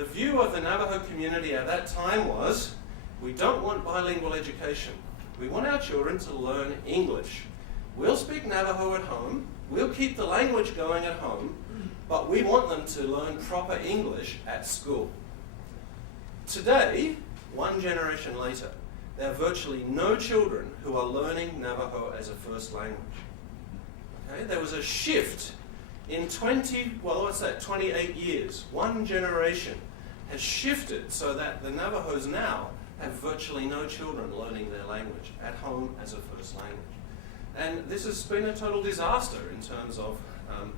The view of the Navajo community at that time was, we don't want bilingual education. We want our children to learn English. We'll speak Navajo at home, we'll keep the language going at home, but we want them to learn proper English at school. Today, one generation later, there are virtually no children who are learning Navajo as a first language. Okay? There was a shift in 28 years. One generation has shifted so that the Navajos now have virtually no children learning their language at home as a first language. And this has been a total disaster in terms of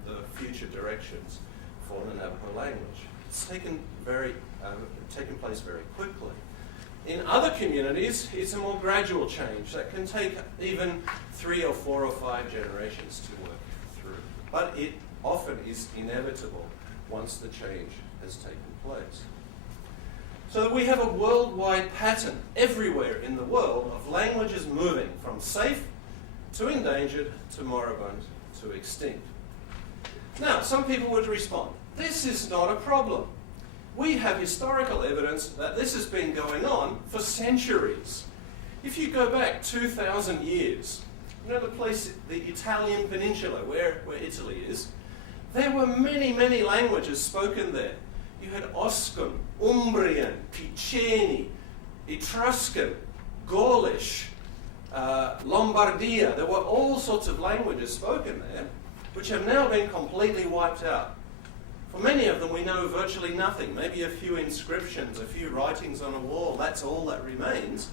the future directions for the Navajo language. It's taken place very quickly. In other communities, it's a more gradual change that can take even 3 or 4 or 5 generations to work through. But it often is inevitable once the change has taken place. So we have a worldwide pattern everywhere in the world of languages moving from safe to endangered to moribund to extinct. Now, some people would respond, this is not a problem. We have historical evidence that this has been going on for centuries. If you go back 2,000 years, you know the Italian peninsula where Italy is, there were many, many languages spoken there. You had Oscan, Umbrian, Piceni, Etruscan, Gaulish, Lombardia. There were all sorts of languages spoken there, which have now been completely wiped out. For many of them, we know virtually nothing, maybe a few inscriptions, a few writings on a wall, that's all that remains,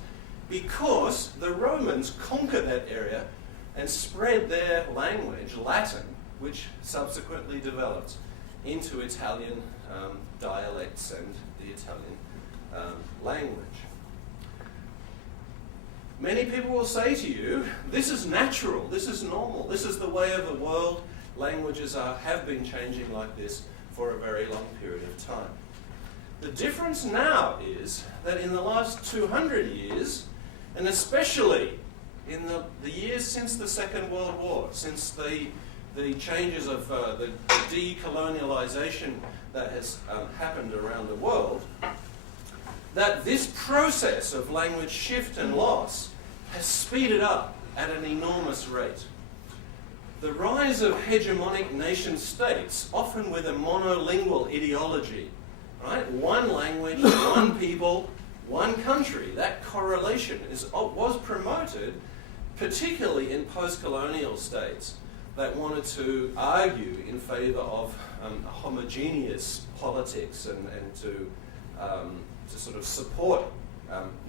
because the Romans conquered that area and spread their language, Latin, which subsequently developed into Italian dialects and the Italian language. Many people will say to you, this is natural, this is normal, this is the way of the world. Languages have been changing like this for a very long period of time. The difference now is that in the last 200 years, and especially in the years since the Second World War, since the changes of the decolonialization that has happened around the world, that this process of language shift and loss has speeded up at an enormous rate. The rise of hegemonic nation states, often with a monolingual ideology, right? One language, one people, one country. That correlation was promoted, particularly in post-colonial states that wanted to argue in favor of a homogeneous politics and to sort of support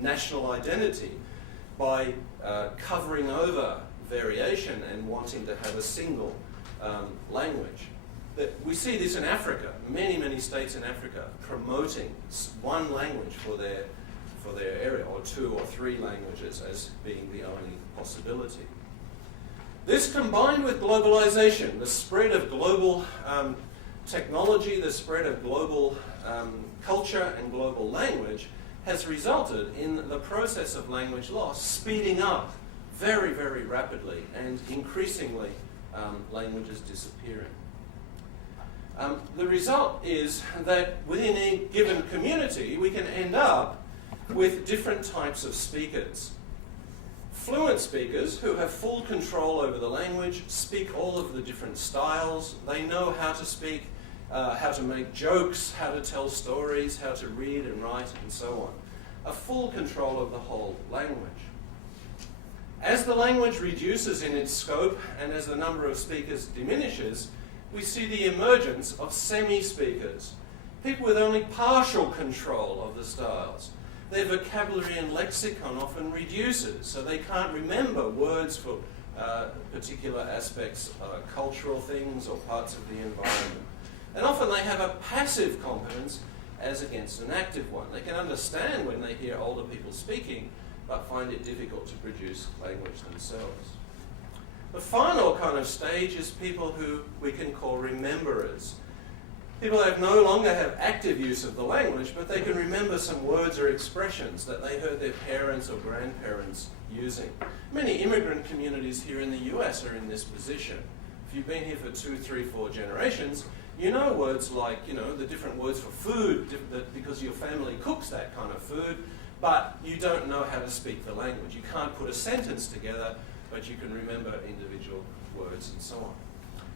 national identity by covering over variation and wanting to have a single language. We see this in Africa, many states in Africa promoting one language for their area, or 2 or 3 languages as being the only possibility. This, combined with globalization, the spread of global technology, the spread of global culture and global language, has resulted in the process of language loss speeding up very, very rapidly, and increasingly languages disappearing. The result is that within a given community, we can end up with different types of speakers. Fluent speakers who have full control over the language, speak all of the different styles, they know how to speak, how to make jokes, how to tell stories, how to read and write, and so on. A full control of the whole language. As the language reduces in its scope and as the number of speakers diminishes, we see the emergence of semi-speakers, people with only partial control of the styles. Their vocabulary and lexicon often reduces, so they can't remember words for particular aspects, cultural things or parts of the environment. And often they have a passive competence as against an active one. They can understand when they hear older people speaking, but find it difficult to produce language themselves. The final kind of stage is people who we can call rememberers. People that no longer have active use of the language, but they can remember some words or expressions that they heard their parents or grandparents using. Many immigrant communities here in the US are in this position. If you've been here for 2, 3, 4 generations, You know words like, the different words for food, because your family cooks that kind of food, but you don't know how to speak the language. You can't put a sentence together, but you can remember individual words and so on.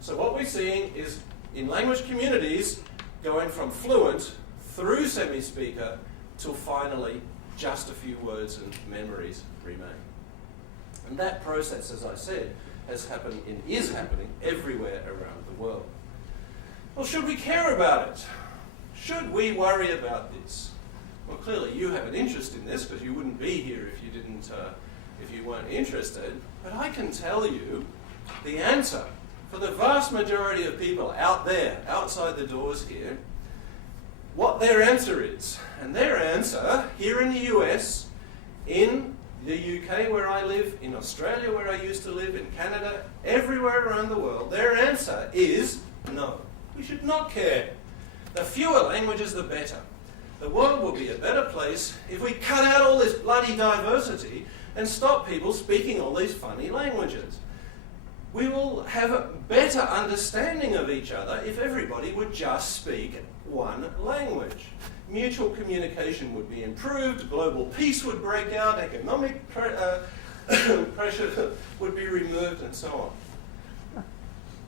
So what we're seeing is, in language communities, going from fluent through semi-speaker till finally just a few words and memories remain. And that process, as I said, has happened and is happening everywhere around the world. Well, should we care about it? Should we worry about this? Well, clearly you have an interest in this, because you wouldn't be here if you weren't interested. But I can tell you the answer for the vast majority of people out there, outside the doors here, what their answer is. And their answer, here in the US, in the UK where I live, in Australia where I used to live, in Canada, everywhere around the world, their answer is no. We should not care. The fewer languages, the better. The world will be a better place if we cut out all this bloody diversity and stop people speaking all these funny languages. We will have a better understanding of each other if everybody would just speak one language. Mutual communication would be improved, global peace would break out, economic pressure would be removed, and so on.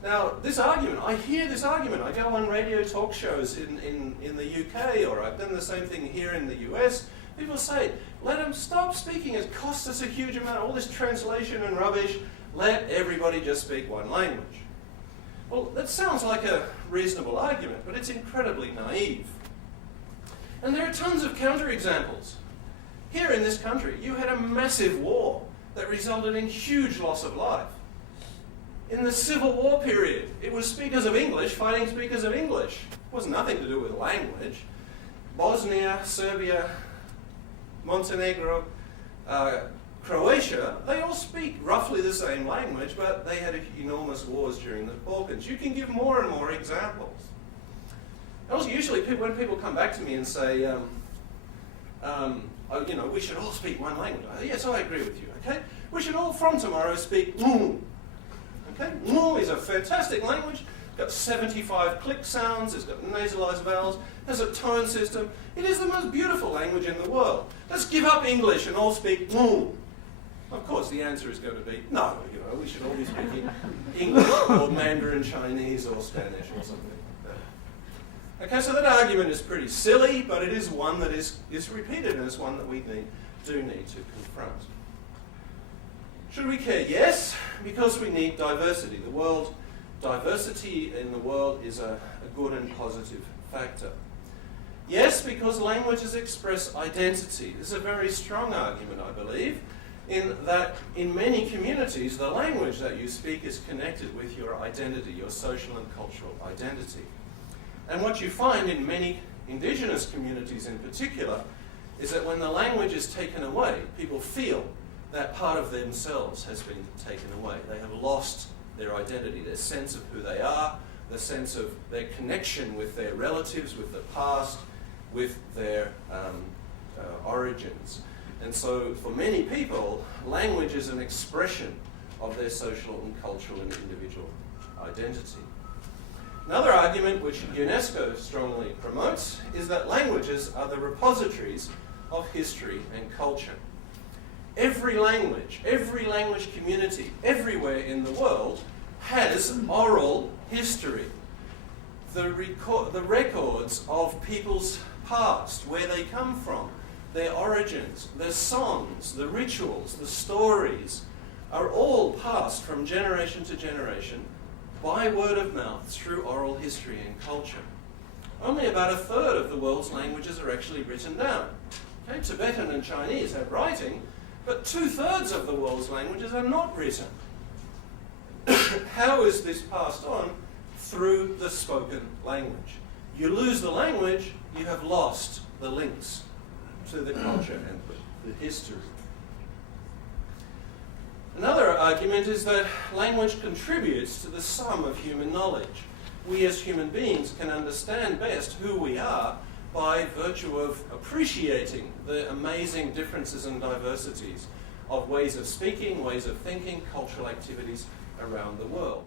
Now, this argument, I hear this argument. I go on radio talk shows in the UK, or I've done the same thing here in the US. People say, let them stop speaking. It costs us a huge amount, all this translation and rubbish. Let everybody just speak one language. Well, that sounds like a reasonable argument, but it's incredibly naive. And there are tons of counterexamples. Here in this country, you had a massive war that resulted in huge loss of life. In the Civil War period, it was speakers of English fighting speakers of English. It was nothing to do with language. Bosnia, Serbia, Montenegro, Croatia, they all speak roughly the same language, but they had enormous wars during the Balkans. You can give more and more examples. Also, usually when people come back to me and say, we should all speak one language. Yes, I agree with you, okay? We should all, from tomorrow, speak Mu. Okay? Mu is a fantastic language. It's got 75 click sounds, it's got nasalized vowels, has a tone system. It is the most beautiful language in the world. Let's give up English and all speak Mu. Of course, the answer is going to be, no, we should all be speaking English or Mandarin Chinese or Spanish or something like that. Okay, so that argument is pretty silly, but it is one that is repeated, and it's one that we do need to confront. Should we care? Yes, because we need diversity. Diversity in the world is a good and positive factor. Yes, because languages express identity. This is a very strong argument, I believe, in that in many communities, the language that you speak is connected with your identity, your social and cultural identity. And what you find in many indigenous communities in particular is that when the language is taken away, people feel that part of themselves has been taken away. They have lost their identity, their sense of who they are, the sense of their connection with their relatives, with the past, with their origins. And so for many people, language is an expression of their social and cultural and individual identity. Another argument which UNESCO strongly promotes is that languages are the repositories of history and culture. Every language community, everywhere in the world has oral history. The records of people's past, where they come from, their origins, their songs, the rituals, the stories, are all passed from generation to generation by word of mouth through oral history and culture. Only about a third of the world's languages are actually written down. Okay, Tibetan and Chinese have writing, but 2/3 of the world's languages are not written. How is this passed on? Through the spoken language. You lose the language, you have lost the links to the culture and the history. Another argument is that language contributes to the sum of human knowledge. We as human beings can understand best who we are by virtue of appreciating the amazing differences and diversities of ways of speaking, ways of thinking, cultural activities around the world.